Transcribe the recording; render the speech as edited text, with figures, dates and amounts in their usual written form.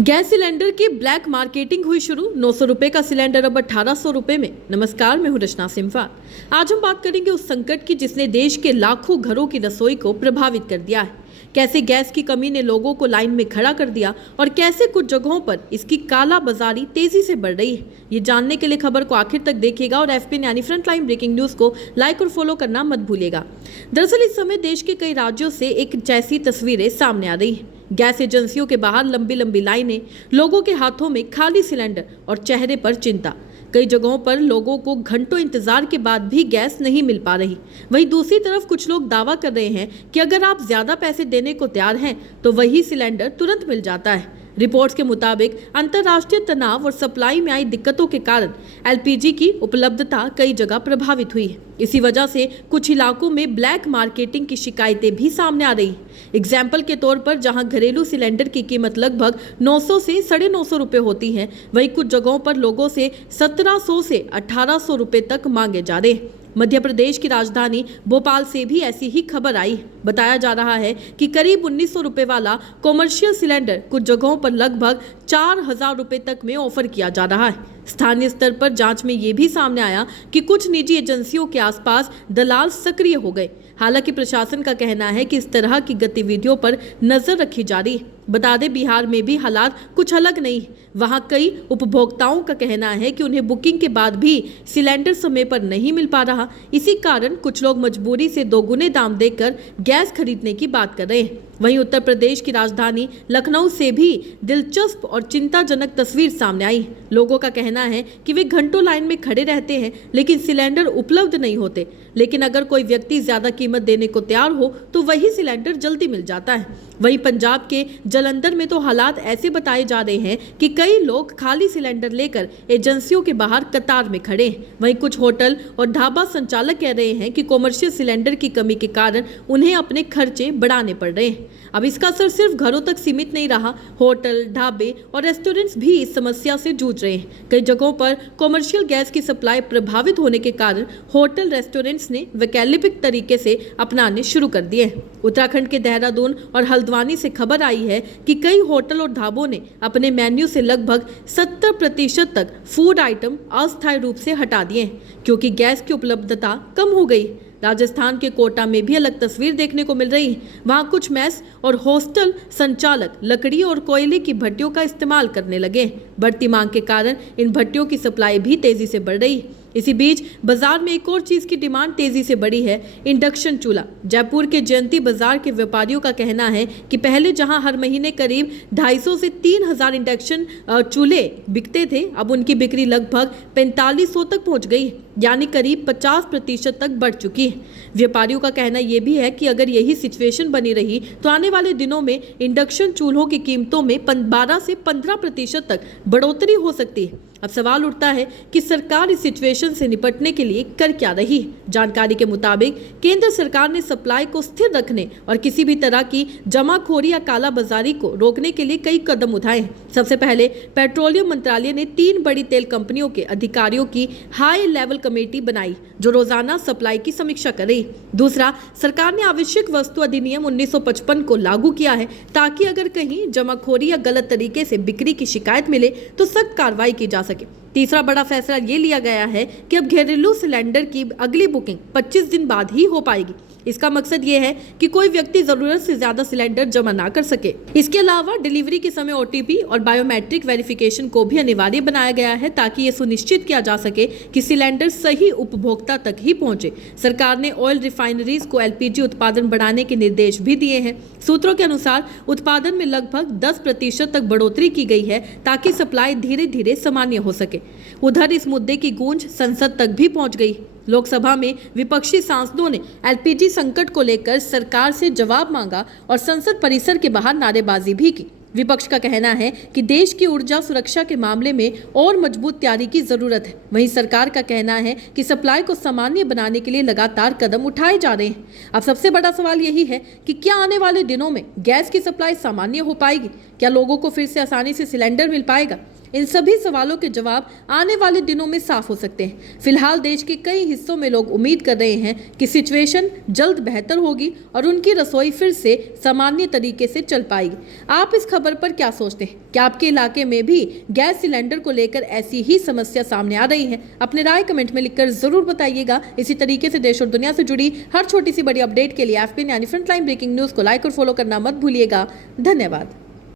Gas cylinder की black marketing हुई शुरू। 900 रुपए का सिलेंडर अब 1800 रुपए में। नमस्कार, मैं हूं रचना सिम्फा। आज हम बात करेंगे उस संकट की जिसने देश के लाखों घरों की रसोई को प्रभावित कर दिया है। कैसे गैस की कमी ने लोगों को लाइन में खड़ा कर दिया और कैसे कुछ जगहों पर इसकी काला बाजारी तेजी से बढ़ रही है। ये जानने के लिए खबर को आखिर तक देखिएगा और FPN यानी फ्रंटलाइन ब्रेकिंग न्यूज को लाइक और फॉलो करना मत भूलिएगा। दरअसल इस समय देश के कई राज्यों से एक जैसी तस्वीरें सामने आ रही है। गैस एजेंसियों के बाहर लंबी लंबी लाइनें, लोगों के हाथों में खाली सिलेंडर और चेहरे पर चिंता। कई जगहों पर लोगों को घंटों इंतजार के बाद भी गैस नहीं मिल पा रही। वहीं दूसरी तरफ कुछ लोग दावा कर रहे हैं कि अगर आप ज्यादा पैसे देने को तैयार हैं तो वही सिलेंडर तुरंत मिल जाता है। रिपोर्ट्स के मुताबिक अंतर्राष्ट्रीय तनाव और सप्लाई में आई दिक्कतों के कारण LPG की उपलब्धता कई जगह प्रभावित हुई है। इसी वजह से कुछ इलाकों में ब्लैक मार्केटिंग की शिकायतें भी सामने आ रही। एग्जाम्पल के तौर पर जहां घरेलू सिलेंडर की कीमत लगभग 900 से 950 रुपए होती है, वहीं कुछ जगहों पर लोगों से 1700 से 1800 रुपए तक मांगे जा रहे हैं। मध्य प्रदेश की राजधानी भोपाल से भी ऐसी ही खबर आई। बताया जा रहा है कि करीब 1900 रुपए वाला कॉमर्शियल सिलेंडर कुछ जगहों पर लगभग 4000 रुपए तक में ऑफर किया जा रहा है। स्थानीय स्तर पर जांच में ये भी सामने आया कि कुछ निजी एजेंसियों के आसपास दलाल सक्रिय हो गए। हालांकि प्रशासन का कहना है कि इस तरह की गतिविधियों पर नजर रखी जा रही है। बता दें, बिहार में भी हालात कुछ अलग नहीं। वहां कई उपभोक्ताओं का कहना है कि उन्हें बुकिंग के बाद भी सिलेंडर समय पर नहीं मिल पा रहा। इसी कारण कुछ लोग मजबूरी से दोगुने दाम देकर गैस खरीदने की बात कर रहे हैं। वहीं उत्तर प्रदेश की राजधानी लखनऊ से भी दिलचस्प और चिंताजनक तस्वीर सामने आई। लोगों का कहना है कि वे घंटों लाइन में खड़े रहते हैं लेकिन सिलेंडर उपलब्ध नहीं होते। लेकिन अगर कोई व्यक्ति ज्यादा कीमत देने को तैयार हो तो वही सिलेंडर जल्दी मिल जाता है। वहीं पंजाब के जालंधर में तो हालात ऐसे बताए जा रहे हैं कि कई लोग खाली सिलेंडर लेकर एजेंसियों के बाहर कतार में खड़े हैं। वहीं कुछ होटल और ढाबा संचालक कह रहे हैं कि कॉमर्शियल सिलेंडर की कमी के कारण उन्हें अपने खर्चे बढ़ाने पड़ रहे हैं। अब इसका असर सिर्फ घरों तक सीमित नहीं रहा, होटल, ढाबे और रेस्टोरेंट्स भी इस समस्या से जूझ रहे हैं। कई जगहों पर कॉमर्शियल गैस की सप्लाई प्रभावित होने के कारण होटल, रेस्टोरेंट्स ने वैकल्पिक तरीके से अपनाने शुरू कर दिए। उत्तराखंड के देहरादून और हल्द्वानी से खबर आई है कि कई होटल और ढाबों ने अपने मेन्यू से लगभग 70% तक फूड आइटम अस्थायी रूप से हटा दिए क्योंकि गैस की उपलब्धता कम हो गई। राजस्थान के कोटा में भी अलग तस्वीर देखने को मिल रही है। वहां कुछ मेस और हॉस्टल संचालक लकड़ी और कोयले की भट्टियों का इस्तेमाल करने लगे। बढ़ती मांग के कारण इन भट्टियों की सप्लाई भी तेजी से बढ़ रही है। इसी बीच बाजार में एक और चीज की डिमांड तेजी से बढ़ी है, इंडक्शन चूल्हा। जयपुर के जयंती बाजार के व्यापारियों का कहना है कि पहले जहां हर महीने करीब 250 से 3000 इंडक्शन चूल्हे बिकते थे, अब उनकी बिक्री लगभग 4500 तक पहुंच गई, यानी करीब 50% तक बढ़ चुकी है। व्यापारियों का कहना यह भी है कि अगर यही सिचुएशन बनी रही तो आने वाले दिनों में इंडक्शन चूल्हों की कीमतों में 12 से 15% तक बढ़ोतरी हो सकती है। अब सवाल उठता है कि सरकार इस सिचुएशन से निपटने के लिए कर क्या रही है। जानकारी के मुताबिक केंद्र सरकार ने सप्लाई को स्थिर रखने और किसी भी तरह की जमाखोरी या कालाबाजारी को रोकने के लिए कई कदम उठाए हैं। सबसे पहले पेट्रोलियम मंत्रालय ने 3 बड़ी तेल कंपनियों के अधिकारियों की हाई लेवल कमेटी बनाई जो रोजाना सप्लाई की समीक्षा कर रही। दूसरा, सरकार ने आवश्यक वस्तु अधिनियम 1955 को लागू किया है ताकि अगर कहीं जमाखोरी या गलत तरीके से बिक्री की शिकायत मिले तो सख्त कार्रवाई की जा सके। तीसरा बड़ा फैसला ये लिया गया है कि अब घरेलू सिलेंडर की अगली बुकिंग 25 दिन बाद ही हो पाएगी। इसका मकसद ये है कि कोई व्यक्ति जरूरत से ज्यादा सिलेंडर जमा ना कर सके। इसके अलावा डिलीवरी के समय OTP और बायोमेट्रिक वेरिफिकेशन को भी अनिवार्य बनाया गया है ताकि ये सुनिश्चित किया जा सके कि सिलेंडर सही उपभोक्ता तक ही पहुंचे। सरकार ने ऑयल रिफाइनरीज को LPG उत्पादन बढ़ाने के निर्देश भी दिए हैं। सूत्रों के अनुसार उत्पादन में लगभग 10% तक बढ़ोतरी की गई है ताकि सप्लाई धीरे धीरे सामान्य हो सके। उधर इस मुद्दे की गूंज संसद तक भी पहुंच गई। लोकसभा में विपक्षी सांसदों ने LPG संकट को लेकर सरकार से जवाब मांगा और संसद परिसर के बाहर नारेबाजी भी की। विपक्ष का कहना है कि देश की ऊर्जा सुरक्षा के मामले में और मजबूत तैयारी की जरूरत है। वहीं सरकार का कहना है कि सप्लाई को सामान्य बनाने के लिए लगातार कदम उठाए जा रहे हैं। अब सबसे बड़ा सवाल यही है कि क्या आने वाले दिनों में गैस की सप्लाई सामान्य हो पाएगी? क्या लोगों को फिर से आसानी से सिलेंडर मिल पाएगा? इन सभी सवालों के जवाब आने वाले दिनों में साफ हो सकते हैं। फिलहाल देश के कई हिस्सों में लोग उम्मीद कर रहे हैं कि सिचुएशन जल्द बेहतर होगी और उनकी रसोई फिर से सामान्य तरीके से चल पाएगी। आप इस खबर पर क्या सोचते हैं? क्या आपके इलाके में भी गैस सिलेंडर को लेकर ऐसी ही समस्या सामने आ रही है? अपने राय कमेंट में लिखकर जरूर बताइएगा। इसी तरीके से देश और दुनिया से जुड़ी हर छोटी सी बड़ी अपडेट के लिए FPN यानी फ्रंटलाइन ब्रेकिंग न्यूज को लाइक और फॉलो करना मत भूलिएगा। धन्यवाद।